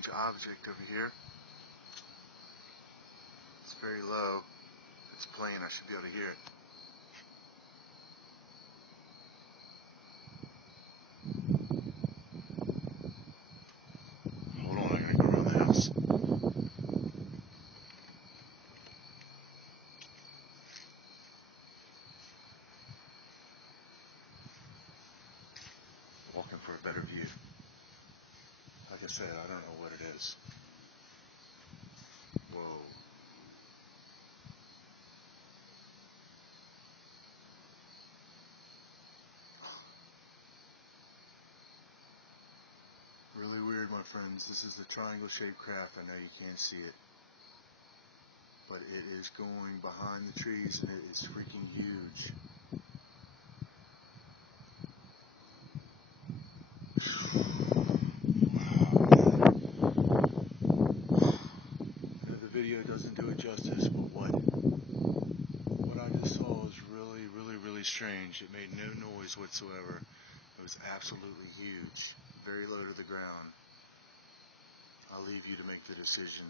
strange object over here. It's very low. It's playing, I should be able to hear it. Hold on, I gotta go around the house. Walking for a better view. Like I said, I don't know what it is. Whoa. Really weird, my friends. This is the triangle-shaped craft. I know you can't see it, but it is going behind the trees, and it is freaking huge. I know the video doesn't do it justice, but what I just saw was really, really, really strange. It made no noise whatsoever. It was absolutely huge, very low to the ground. I'll leave you to make the decision.